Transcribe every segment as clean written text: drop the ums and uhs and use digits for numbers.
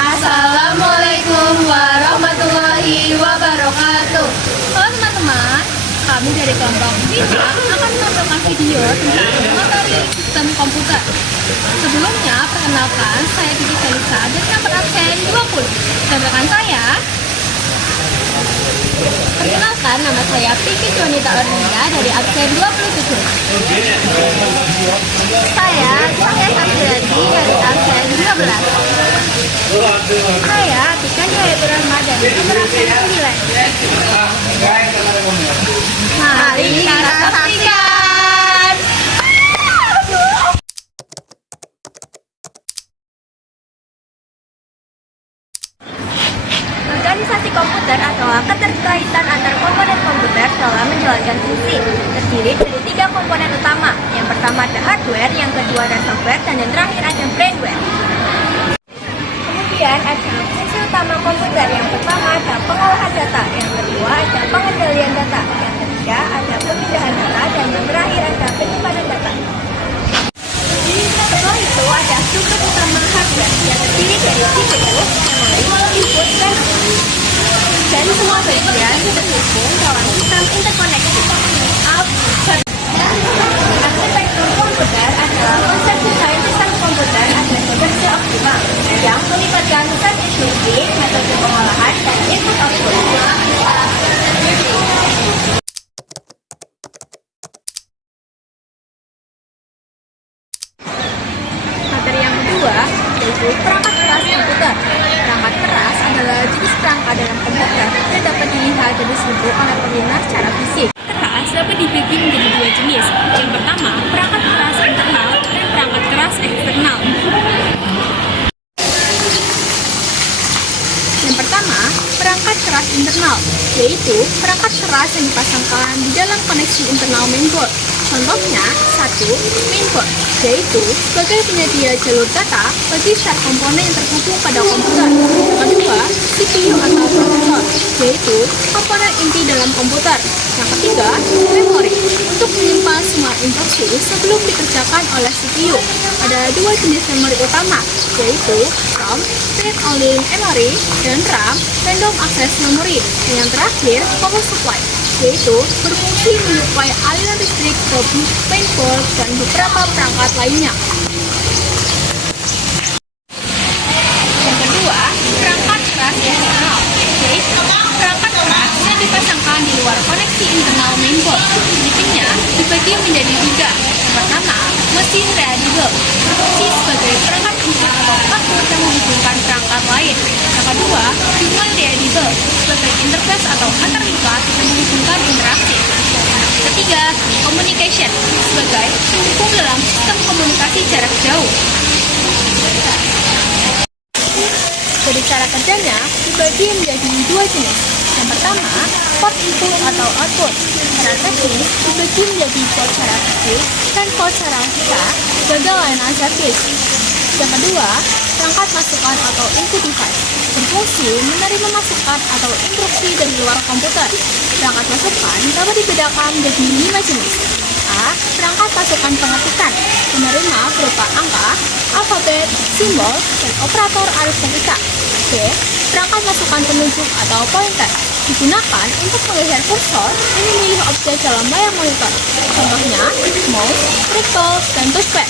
Assalamualaikum warahmatullahi wabarakatuh. Halo teman-teman, kami dari kelompok 5 akan menampilkan video tentang materi sistem komputer. Sebelumnya, perkenalkan saya Titi Felisa dari nomor absen 20 dan rekan saya. Perkenalkan, nama saya Piki Juanita Orlinda dari absen 27. Saya Safiati dari absen 12. Saya Tika Jayapura Ramadan nomor absen 9. Mari kita saksikan. Organisasi komputer atau keterkaitan antar komponen komputer dalam menjalankan fungsi terdiri dari 3 komponen utama. Yang pertama ada hardware, yang kedua ada software, dan yang terakhir ada brainware. Kemudian ada fungsi utama komputer. Yang pertama ada pengolahan data, yang kedua ada pengendalian data, yang ketiga ada pemindahan data, dan yang terakhir ada penyimpanan data. Setelah itu ada struktur utama hardware yang terdiri dari CPU, memori, input, dan semua bagian terhubung dalam sistem interkoneksi. Arsitektur komputer adalah konsep desain sistem komputer agar bekerja optimal yang melibatkan zat instruksi, metode pengolahan, dan input output. Materi yang kedua yaitu perangkat keras komputer. Perangkat keras adalah jenis perangkat dalam komputer yang dapat dilihat dan disebut oleh pengguna secara fisik. Keras dapat dibagi menjadi 2 jenis. Yang pertama, perangkat keras internal dan perangkat keras eksternal. Yang pertama, perangkat keras internal, yaitu perangkat keras yang dipasangkan di dalam koneksi internal mainboard. Contohnya, 1. Mainboard, yaitu sebagai penyedia jalur data bagi setiap komponen yang terhubung pada komputer. Kedua, CPU atau prosesor, yaitu komponen inti dalam komputer. Yang ketiga, memori, untuk menyimpan semua instruksi sebelum dikerjakan oleh CPU. Ada 2 jenis memori utama, yaitu ROM, read-only memory, dan RAM, random access memory. Dan yang terakhir, power supply, yaitu berfungsi menyuplai aliran listrik ke mainboard dan beberapa perangkat lainnya. Yang kedua, perangkat keras eksternal, yaitu perangkat keras yang dipasangkan di luar koneksi internal mainboard. Intinya dibagi menjadi 3. Yang pertama, mesin readable, berfungsi sebagai perangkat input atau output yang menghubungkan perangkat lain. Yang kedua, human readable, sebagai interface atau antarlibat yang menghubungkan interaksi. Ketiga, communication, sebagai penghubung dalam sistem komunikasi jarak jauh. Jadi cara kerjanya dibagi menjadi 2 jenis. Yang pertama, port input atau output. Secara teknis dibagi menjadi port secara fisik dan port secara logika sebagai layanan servis. Yang kedua, perangkat masukan atau input device, berfungsi menerima masukan atau instruksi dari luar komputer. Perangkat masukan dapat dibedakan menjadi 5 jenis. A. Perangkat masukan pengetikan, menerima berupa angka, alfabet, simbol, dan operator aritmetika. B. Perangkat masukan penunjuk atau pointer, digunakan untuk menggeser kursor dan memilih objek dalam layar monitor. Contohnya, mouse, rectal, dan touchpad.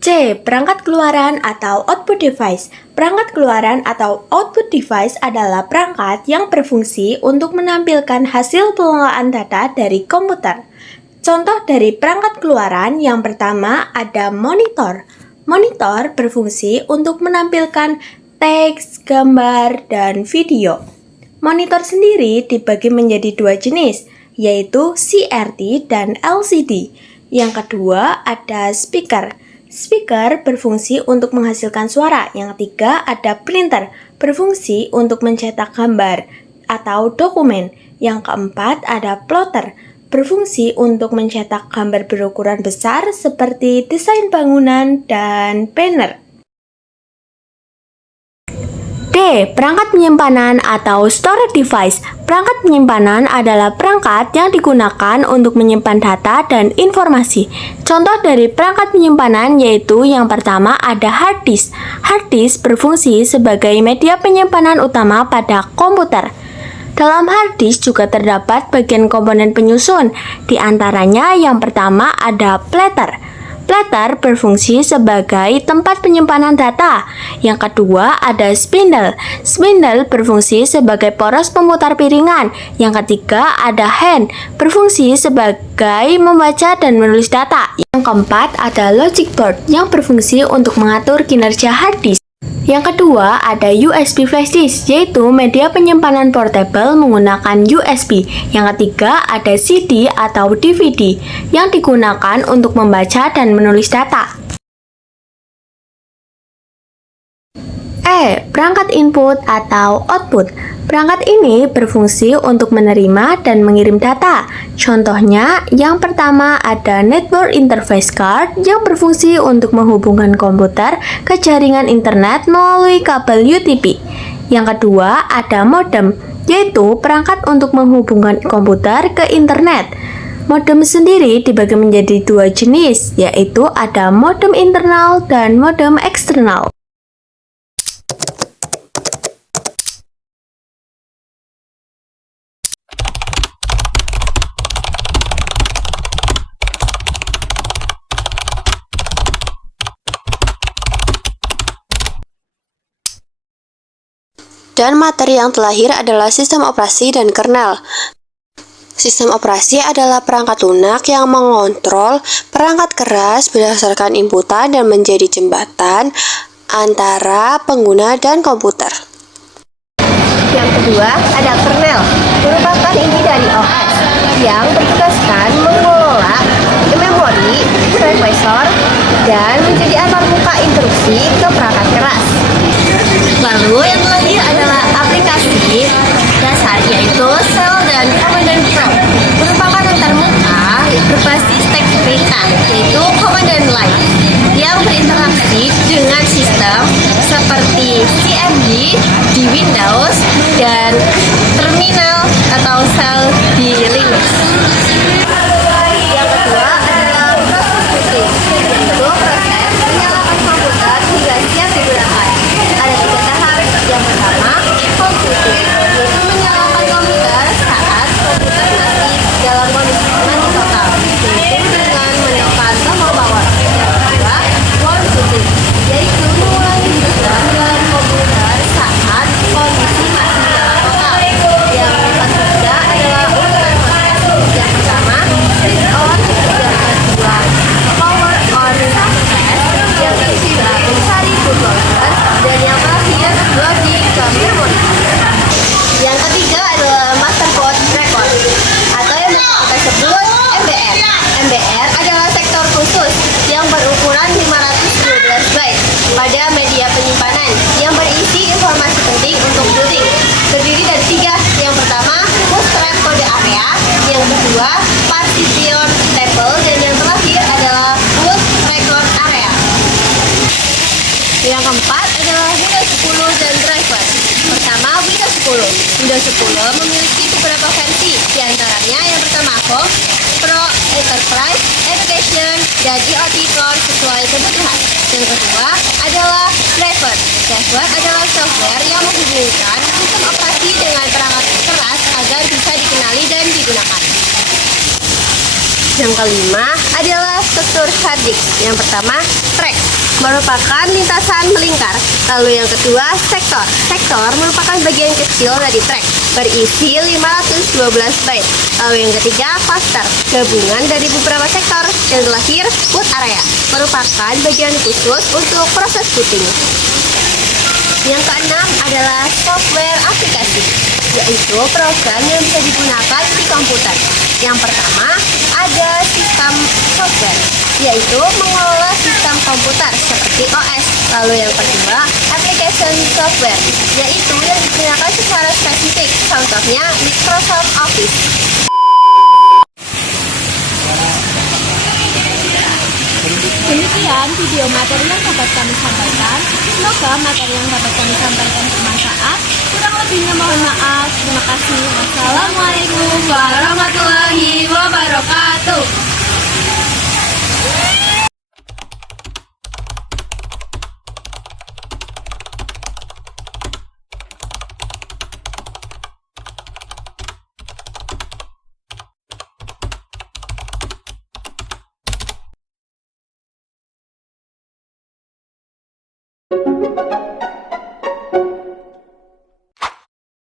C. Perangkat keluaran atau output device. Perangkat keluaran atau output device adalah perangkat yang berfungsi untuk menampilkan hasil pengolahan data dari komputer. Contoh dari perangkat keluaran yang pertama ada monitor. Monitor berfungsi untuk menampilkan teks, gambar, dan video. Monitor sendiri dibagi menjadi 2 jenis, yaitu CRT dan LCD. Yang kedua ada speaker. Speaker berfungsi untuk menghasilkan suara. Yang ketiga ada printer, berfungsi untuk mencetak gambar atau dokumen. Yang keempat ada plotter, berfungsi untuk mencetak gambar berukuran besar seperti desain bangunan dan banner. D. C. Perangkat penyimpanan atau storage device. Perangkat penyimpanan adalah perangkat yang digunakan untuk menyimpan data dan informasi. Contoh dari perangkat penyimpanan yaitu yang pertama ada hard disk. Hard disk berfungsi sebagai media penyimpanan utama pada komputer. Dalam hard disk juga terdapat bagian komponen penyusun. Di antaranya yang pertama ada platter. Platter berfungsi sebagai tempat penyimpanan data. Yang kedua ada spindle. Spindle berfungsi sebagai poros pemutar piringan. Yang ketiga ada hand, berfungsi sebagai membaca dan menulis data. Yang keempat ada logic board yang berfungsi untuk mengatur kinerja hard disk. Yang kedua ada USB flash disk, yaitu media penyimpanan portable menggunakan USB. Yang ketiga ada CD atau DVD yang digunakan untuk membaca dan menulis data. E. Perangkat input atau output. Perangkat ini berfungsi untuk menerima dan mengirim data. Contohnya, yang pertama ada Network Interface Card yang berfungsi untuk menghubungkan komputer ke jaringan internet melalui kabel UTP. Yang kedua ada modem, yaitu perangkat untuk menghubungkan komputer ke internet. Modem sendiri dibagi menjadi dua jenis, yaitu ada modem internal dan modem eksternal. Dan materi yang terlahir adalah sistem operasi dan kernel. Sistem operasi adalah perangkat lunak yang mengontrol perangkat keras berdasarkan inputan dan menjadi jembatan antara pengguna dan komputer. Yang kedua ada kernel, merupakan inti dari OS yang bertugaskan mengelola memori, processor, dan menjadi antarmuka instruksi ke perangkat keras. Lalu yang terakhir adalah aplikasi dasar, yaitu Shell dan Command Prompt, merupakan antarmuka berbasis teks perintah, yaitu Command Line, yang berinteraksi dengan sistem seperti CMD di Windows dan terminal atau shell di Linux. Yang kedua adalah proses booting, yaitu proses menyalakan komputer hingga siap digunakan. Ada 3 tahap. Yang pertama, home booting, yaitu menyalakan komputer saat komputer masih dalam kondisi mati total, yaitu dengan menekan tombol power. Yang kedua, warm booting, yaitu mengulangi sistem dalam komputer saat kondisi masih nyala total. Yang ketiga adalah urutan proses. Yang pertama, switch on. Yang kedua, power on proses. Yang ketiga, mencari bootloader. Dan yang terakhir, loading ke memori. Yang ketiga adalah motherboard record, atau yang kita sebut MBR. MBR adalah sektor khusus yang berukuran 512 byte pada media penyimpanan yang berisi informasi penting untuk booting. Terdiri dari 3. Yang pertama, host track kode area. Yang kedua, partition table. Dan yang terakhir adalah boot record area. Yang keempat adalah Windows 10 dan driver. Pertama, Windows 10. Windows 10 memiliki beberapa versi, diantaranya yang pertama Home, Pro, Enterprise, Education, dan IoT Core sesuai kebutuhan. Yang kedua adalah driver. Driver adalah software yang menghubungkan sistem operasi dengan perangkat keras agar bisa dikenali dan digunakan. Yang kelima adalah struktur hard disk. Yang pertama, track, merupakan lintasan melingkar. Lalu yang kedua, sektor. Sektor merupakan bagian kecil dari track, berisi 512 byte. Lalu yang ketiga, cluster, gabungan dari beberapa sektor. Yang terakhir, boot area, merupakan bagian khusus untuk proses booting. Yang keenam adalah software aplikasi, yaitu program yang bisa digunakan di komputer. Yang pertama ada sistem software, yaitu mengelola sistem komputer seperti OS. Lalu yang kedua, application software, yaitu yang digunakan secara spesifik, contohnya Microsoft Office. Demikian video materi yang dapat kami sampaikan. Semoga materi yang dapat kami sampaikan bermanfaat. Kurang lebihnya mohon maaf. Terima kasih. Wassalamualaikum warahmatullahi wabarakatuh.